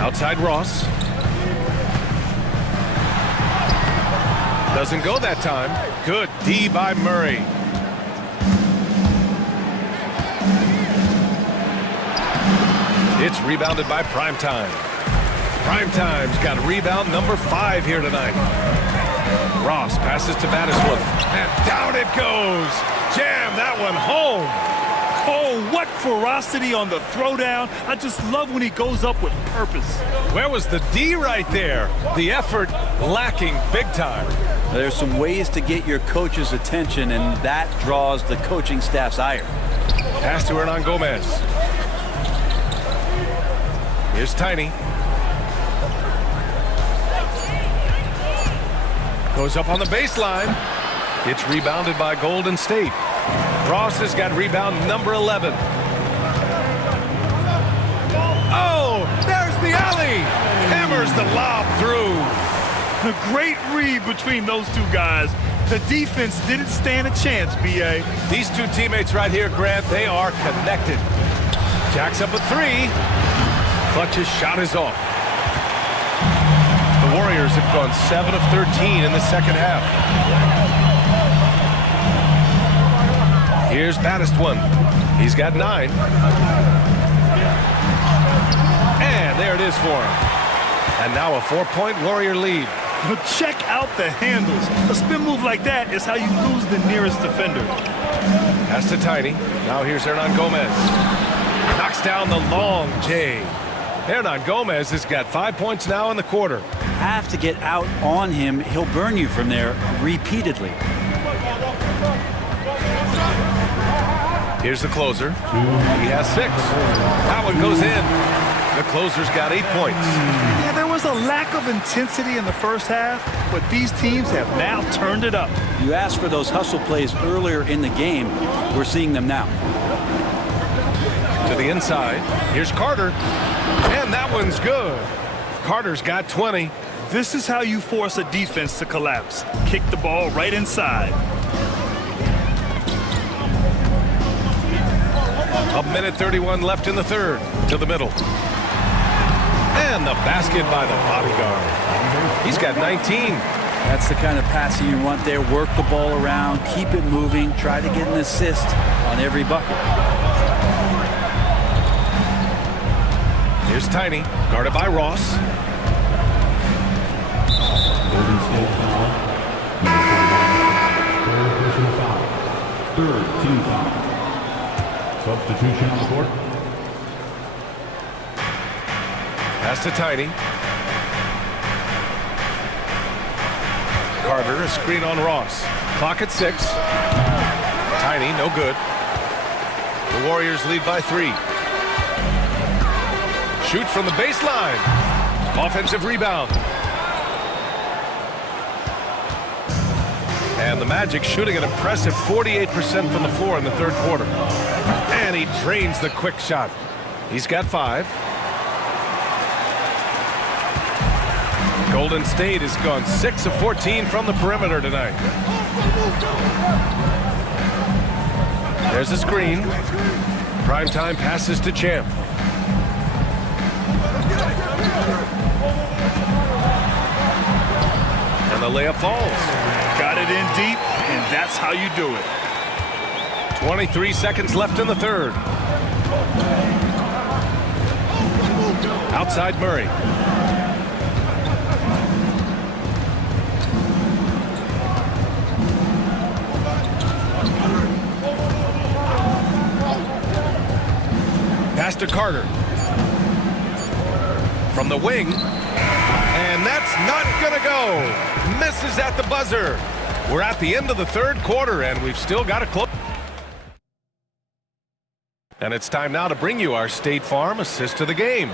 Outside Ross. Doesn't go that time. Good D by Murray. It's rebounded by Primetime. Primetime's got rebound number 5 here tonight. Ross passes to Baddest one. And down it goes. Jam that one home. Oh, what ferocity on the throwdown. I just love when he goes up with purpose. Where was the D right there? The effort lacking big time. There's some ways to get your coach's attention, and that draws the coaching staff's ire. Pass to Hernan Gomez. Here's Tiny. Goes up on the baseline. It's rebounded by Golden State. Ross has got rebound number 11. Oh, there's the alley. Hammers the lob through. A great read between those two guys. The defense didn't stand a chance, B.A. These two teammates right here, Grant, they are connected. Jacks up a 3. Clutch's shot is off. The Warriors have gone 7 of 13 in the second half. Here's Baddest one. He's got 9. And there it is for him. And now a 4-point Warrior lead. Check out the handles. A spin move like that is how you lose the nearest defender. Pass to Tiny. Now here's Hernan Gomez. Knocks down the long J. Hernan Gomez has got 5 points now in the quarter. Have to get out on him. He'll burn you from there repeatedly. Here's the closer. He has 6. That one goes in. The closer's got 8 points. Yeah, there was a lack of intensity in the first half, but these teams have now turned it up. You asked for those hustle plays earlier in the game. We're seeing them now. To the inside. Here's Carter. And that one's good. Carter's got 20. This is how you force a defense to collapse. Kick the ball right inside. A minute 31 left in the third. To the middle. And the basket by the bodyguard. He's got 19. That's the kind of passing you want there. Work the ball around, keep it moving, try to get an assist on every bucket. Here's Tiny, guarded by Ross. Golden State foul. Number 41. Third personal foul. Third team foul. Substitution on the court. Pass to Tiny. Carter, a screen on Ross. Clock at 6. Tiny, no good. The Warriors lead by 3. Shoot from the baseline. Offensive rebound. And the Magic shooting an impressive 48% from the floor in the third quarter. And he drains the quick shot. He's got 5. Golden State has gone 6 of 14 from the perimeter tonight. There's a screen. Primetime passes to Champ. And the layup falls. Got it in deep, and that's how you do it. 23 seconds left in the third. Outside Murray. Pass to Carter. From the wing. And that's not going to go. Misses at the buzzer. We're at the end of the third quarter, and we've still got a close. And it's time now to bring you our State Farm assist of the game.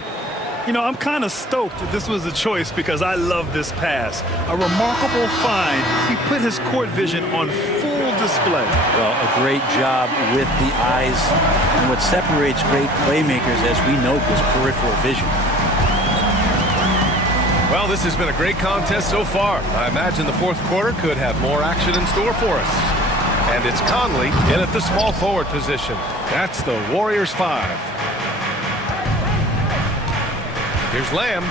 You know, I'm kind of stoked that this was a choice because I love this pass. A remarkable find. He put his court vision on full display. Well, a great job with the eyes. And what separates great playmakers, as we note, is peripheral vision. Well, this has been a great contest so far. I imagine the fourth quarter could have more action in store for us. And it's Conley in at the small forward position. That's the Warriors 5. Here's Lamb.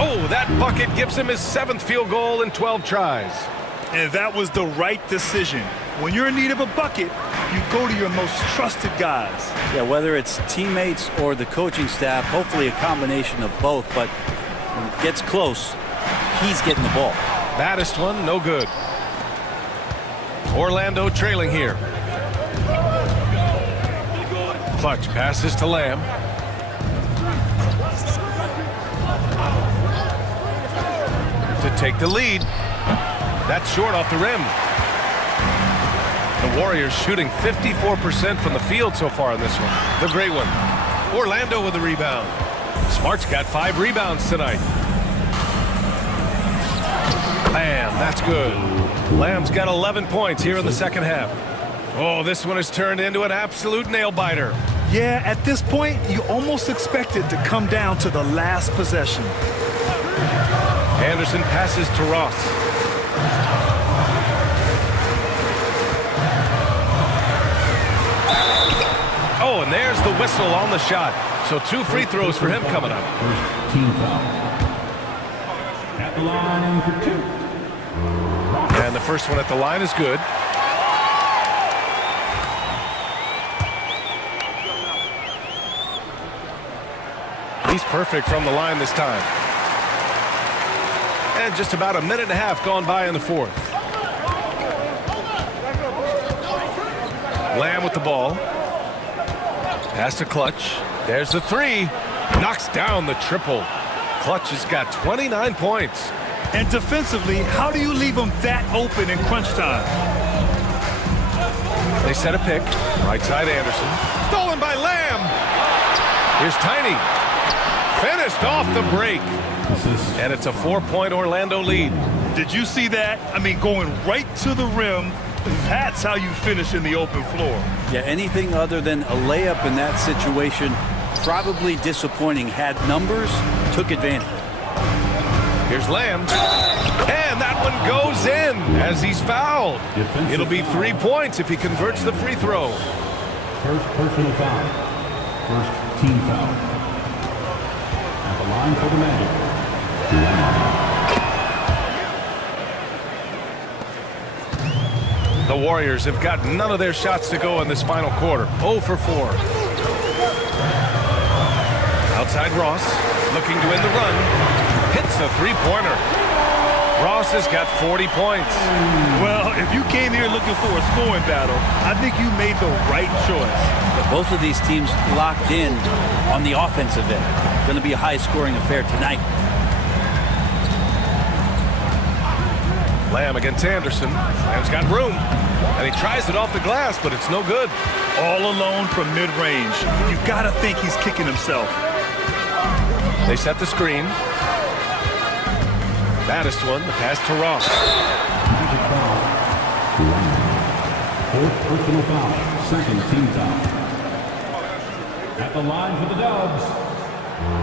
Oh, that bucket gives him his 7th field goal in 12 tries. And that was the right decision. When you're in need of a bucket, you go to your most trusted guys. Yeah, whether it's teammates or the coaching staff, hopefully a combination of both. But when it gets close, he's getting the ball. Baddest one, no good. Orlando trailing here. Clutch passes to Lamb. To take the lead. That's short off the rim. The Warriors shooting 54% from the field so far in this one. The great one. Orlando with the rebound. Smart's got 5 rebounds tonight. Bam, that's good. Lamb's got 11 points here in the second half. Oh, this one has turned into an absolute nail-biter. Yeah, at this point, you almost expect it to come down to the last possession. Anderson passes to Ross. Oh, and there's the whistle on the shot. So 2 free throws for him coming up. First team foul. At the line for 2. And the first one at the line is good. He's perfect from the line this time. And just about a minute and a half gone by in the fourth. Lamb with the ball. Pass to Clutch. There's the three. Knocks down the triple. Clutch has got 29 points. And defensively, how do you leave them that open in crunch time? They set a pick. Right side Anderson. Stolen by Lamb. Here's Tiny. Finished off the break. And it's a 4-point Orlando lead. Did you see that? I mean, going right to the rim. That's how you finish in the open floor. Yeah, anything other than a layup in that situation, probably disappointing. Had numbers, took advantage. Here's Lamb. And that one goes in as he's fouled. It'll be 3 points if he converts the free throw. First personal foul. First team foul. At the line for the Magic. The Warriors have got none of their shots to go in this final quarter. 0 for 4. Outside Ross, looking to end the run. Hits a three-pointer. Ross has got 40 points. Well, if you came here looking for a scoring battle, I think you made the right choice. But both of these teams locked in on the offensive end. Going to be a high-scoring affair tonight. Lamb against Anderson. Lamb's got room. And he tries it off the glass, but it's no good. All alone from mid-range. You got to think he's kicking himself. They set the screen. Baddest one, the pass to Ross. Magic foul. Fourth personal foul. Second team foul. At the line for the Dubs.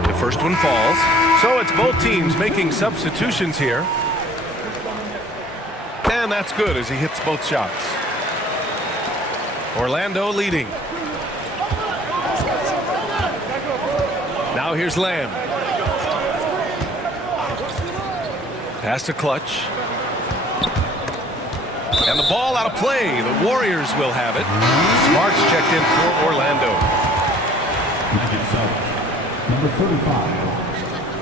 The first one falls. So it's both teams making substitutions here. And that's good as he hits both shots. Orlando leading. Now here's Lamb. Pass to Clutch. And the ball out of play. The Warriors will have it. Smart's checked in for Orlando. Magic South. Number 35.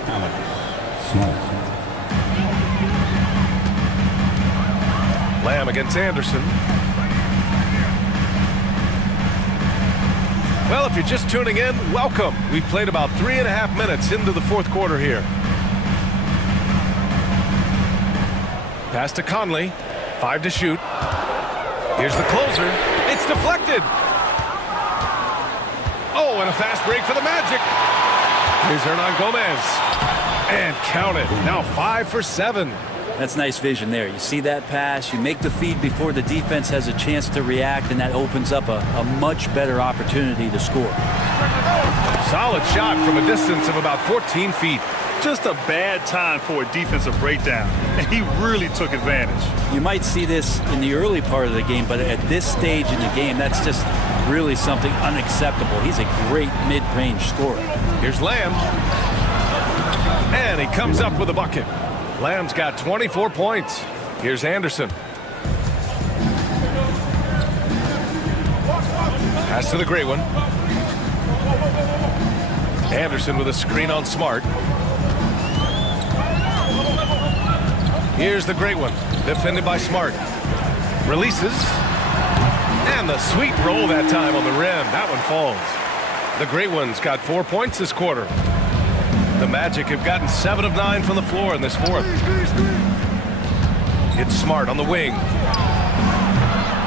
Alex Smart. Lamb against Anderson. Well, if you're just tuning in, welcome. We've played about 3.5 minutes into the fourth quarter here. Pass to Conley. 5 to shoot. Here's the closer. It's deflected. Oh, and a fast break for the Magic. Here's Hernan Gomez. And count it. Now 5 for 7. That's nice vision there. You see that pass, you make the feed before the defense has a chance to react, and that opens up a much better opportunity to score. Solid shot from a distance of about 14 feet. Just a bad time for a defensive breakdown, and he really took advantage. You might see this in the early part of the game, but at this stage in the game, that's just really something unacceptable. He's a great mid-range scorer. Here's Lamb. And he comes up with a bucket. Lamb's got 24 points. Here's Anderson. Pass to the great one. Anderson with a screen on Smart. Here's the great one. Defended by Smart. Releases. And the sweet roll that time on the rim. That one falls. The great one's got 4 points this quarter. The Magic have gotten 7 of 9 from the floor in this fourth. It's Smart on the wing.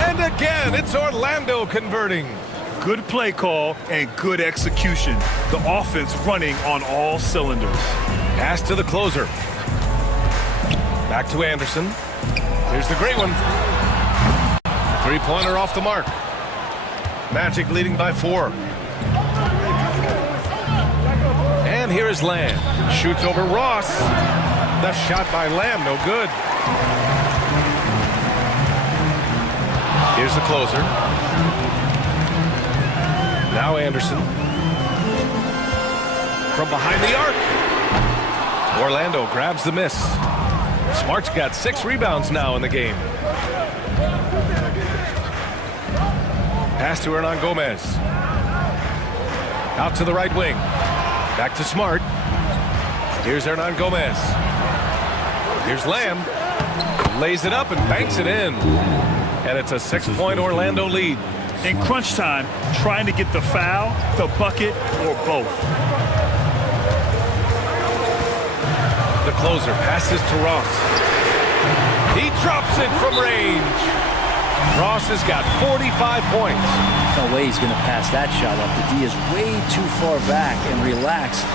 And again, it's Orlando converting. Good play call and good execution. The offense running on all cylinders. Pass to the closer. Back to Anderson. Here's the great one. Three-pointer off the mark. Magic leading by 4. And here is Lamb. Shoots over Ross. The shot by Lamb, no good. Here's the closer. Now Anderson. From behind the arc. Orlando grabs the miss. Smart's got 6 rebounds now in the game. Pass to Hernan Gomez. Out to the right wing. Back to Smart. Here's Hernan Gomez. Here's Lamb. Lays it up and banks it in. And it's a 6-point Orlando lead. In crunch time, trying to get the foul, the bucket, or both. The closer passes to Ross. He drops it from range. Ross has got 45 points. No way he's going to pass that shot up. The D is way too far back and relaxed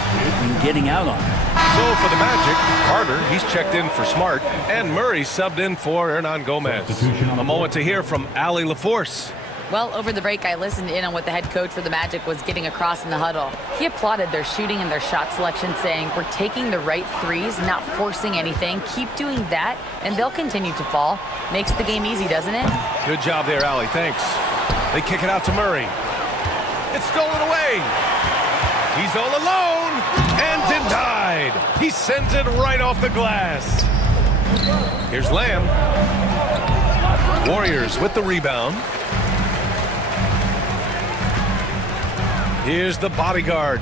in getting out on it. So for the Magic, Carter, he's checked in for Smart, and Murray subbed in for Hernan Gomez. A moment to hear from Allie LaForce. Well, over the break, I listened in on what the head coach for the Magic was getting across in the huddle. He applauded their shooting and their shot selection, saying, we're taking the right threes, not forcing anything. Keep doing that, and they'll continue to fall. Makes the game easy, doesn't it? Good job there, Allie. Thanks. They kick it out to Murray. It's stolen away. He's all alone and denied. He sends it right off the glass. Here's Lamb. Warriors with the rebound. Here's the bodyguard.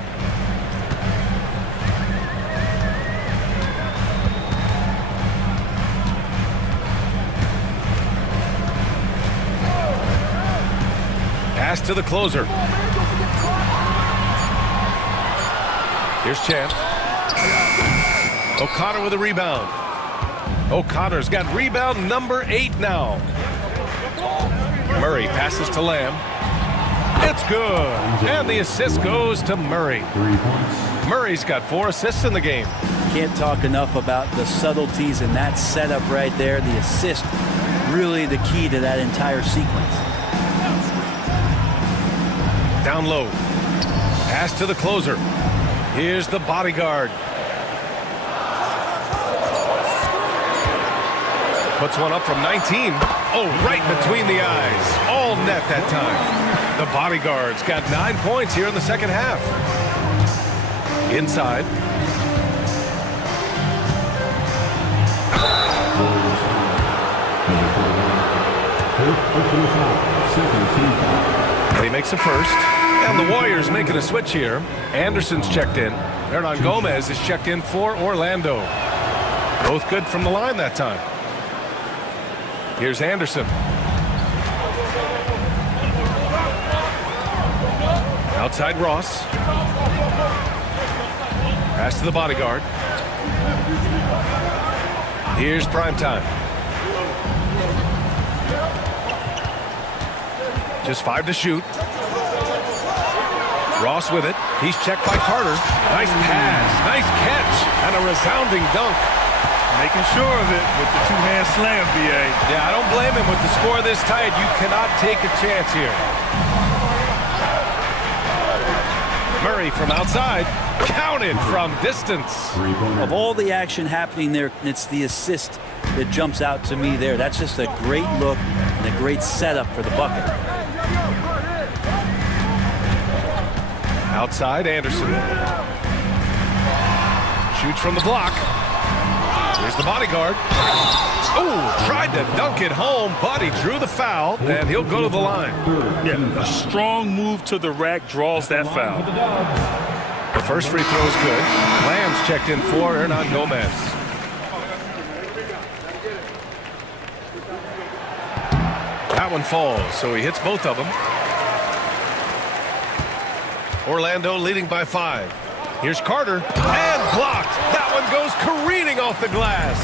Pass to the closer. Here's Champ. O'Connor with a rebound. O'Connor's got rebound number 8 now. Murray passes to Lamb. It's good. And the assist goes to Murray. 3 points. Murray's got 4 assists in the game. Can't talk enough about the subtleties in that setup right there. The assist, really the key to that entire sequence. Down low. Pass to the closer. Here's the bodyguard. Puts one up from 19. Oh, right between the eyes. All net that time. The bodyguard's got 9 points here in the second half. Inside. And he makes a first. And the Warriors making a switch here. Anderson's checked in. Hernan Gomez is checked in for Orlando. Both good from the line that time. Here's Anderson. Outside Ross. Pass to the bodyguard. Here's Primetime. Just 5 to shoot. Ross with it. He's checked by Carter. Nice pass. Nice catch. And a resounding dunk. Making sure of it with the two-hand slam, B.A. Yeah, I don't blame him with the score this tight. You cannot take a chance here. Murray from outside. Counted from distance. Of all the action happening there, it's the assist that jumps out to me there. That's just a great look and a great setup for the bucket. Outside, Anderson. Shoots from the block. Here's the bodyguard. Oh, tried to dunk it home, but he drew the foul, and he'll go to the line. Yeah, a strong move to the rack draws that foul. The first free throw is good. Lamb's checked in for Hernan Gomez. That one falls, so he hits both of them. Orlando leading by 5. Here's Carter, and blocked. That one goes careening off the glass.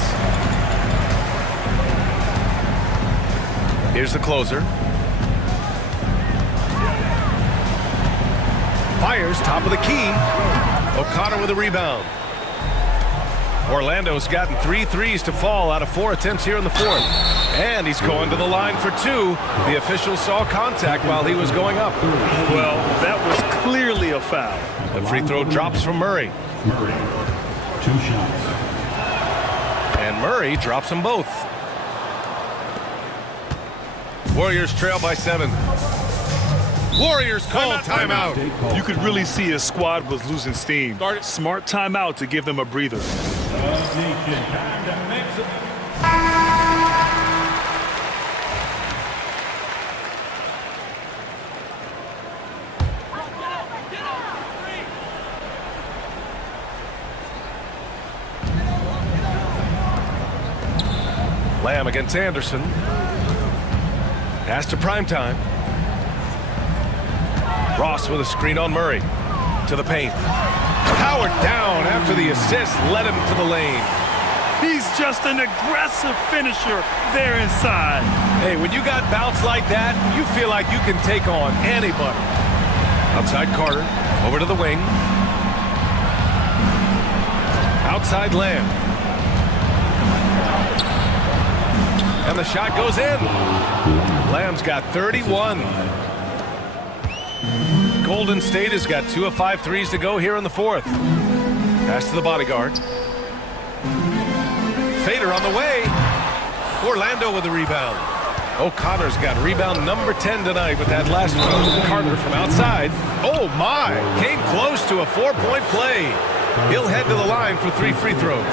Here's the closer. Fires, top of the key. O'Connor with a rebound. Orlando's gotten 3 threes to fall out of 4 attempts here in the 4th. And he's going to the line for 2. The official saw contact while he was going up. Well, that was clearly a foul. The free throw drops from Murray. Murray, 2 shots. And Murray drops them both. Warriors trail by 7. Warriors call timeout. You could really see his squad was losing steam. Guard it. Smart timeout to give them a breather. Lamb against Anderson. Pass to primetime. Ross with a screen on Murray. To the paint. Powered down after the assist led him to the lane. He's just an aggressive finisher there inside. Hey, when you got bounce like that, you feel like you can take on anybody. Outside Carter, over to the wing. Outside Lamb. And the shot goes in. Lamb's got 31. Golden State has got 2 of 5 threes to go here in the fourth. Pass to the bodyguard. Fader on the way. Orlando with the rebound. O'Connor's got rebound number 10 tonight with that last one. Carter from outside. Oh my! Came close to a 4-point play. He'll head to the line for 3 free throws.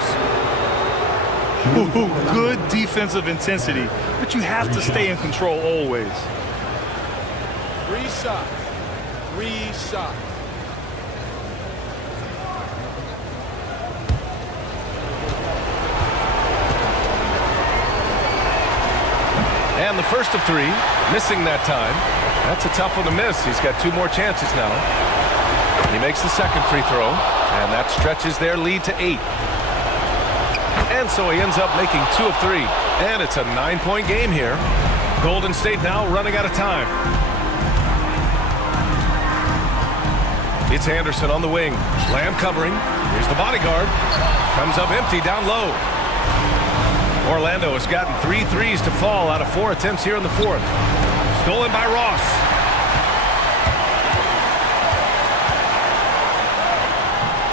Ooh, good defensive intensity, but you have to stay in control always. 3 shots. 3 shots. And the first of 3, missing that time. That's a tough one to miss. He's got 2 more chances now. He makes the second free throw, and that stretches their lead to 8. And so he ends up making 2 of 3. And it's a 9-point game here. Golden State now running out of time. It's Anderson on the wing. Lamb covering. Here's the bodyguard. Comes up empty down low. Orlando has gotten 3 threes to fall out of 4 attempts here in the fourth. Stolen by Ross.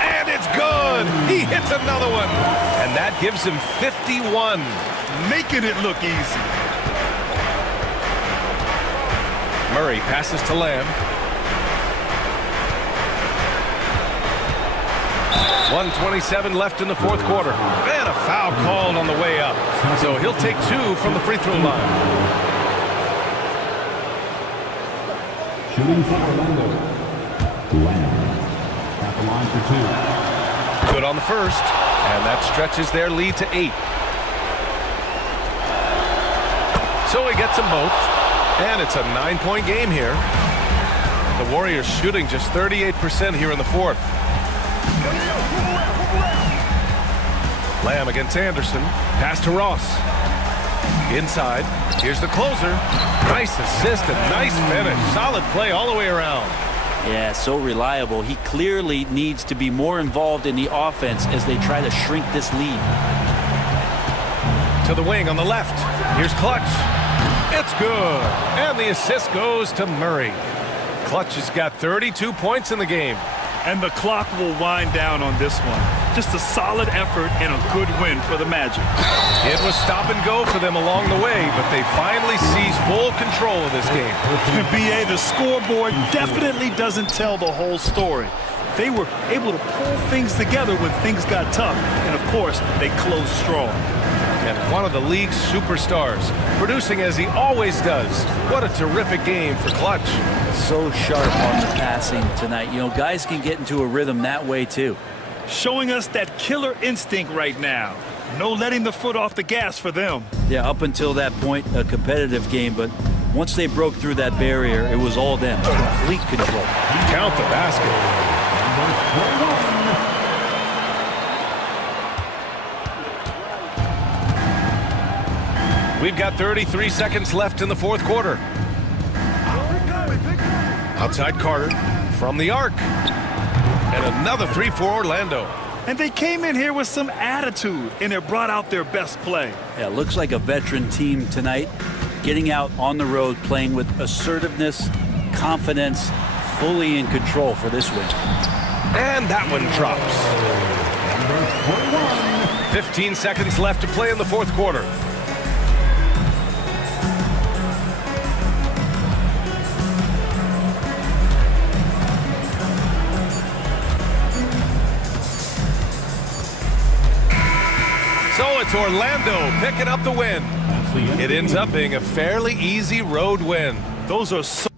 And it's good. He hits another one. And that gives him 51. Making it look easy. Murray passes to Lamb. 1:27 left in the fourth quarter. And a foul called on the way up. So he'll take 2 from the free throw line. Shooting for Orlando. Lamb at the line for 2. Good on the first. And that stretches their lead to 8. So he gets them both. And it's a 9-point game here. The Warriors shooting just 38% here in the fourth. Lamb against Anderson. Pass to Ross. Inside. Here's the closer. Nice assist and nice finish. Solid play all the way around. Yeah, so reliable. He clearly needs to be more involved in the offense as they try to shrink this lead. To the wing on the left. Here's Clutch. It's good. And the assist goes to Murray. Clutch has got 32 points in the game. And the clock will wind down on this one. Just a solid effort and a good win for the Magic. It was stop and go for them along the way, but they finally seized full control of this game. BA, the scoreboard definitely doesn't tell the whole story. They were able to pull things together when things got tough. And, of course, they closed strong. And one of the league's superstars, producing as he always does. What a terrific game for Clutch. So sharp on the passing tonight. You know, guys can get into a rhythm that way, too. Showing us that killer instinct right now. No letting the foot off the gas for them. Yeah, up until that point, a competitive game, but once they broke through that barrier, it was all them. Complete control. Count the basket. We've got 33 seconds left in the fourth quarter. Outside Carter from the arc. And another 3 for Orlando. And they came in here with some attitude, and it brought out their best play. Yeah, looks like a veteran team tonight, getting out on the road, playing with assertiveness, confidence, fully in control for this win. And that one drops. 15 seconds left to play in the fourth quarter. So it's Orlando picking up the win. It ends up being a fairly easy road win. Those are so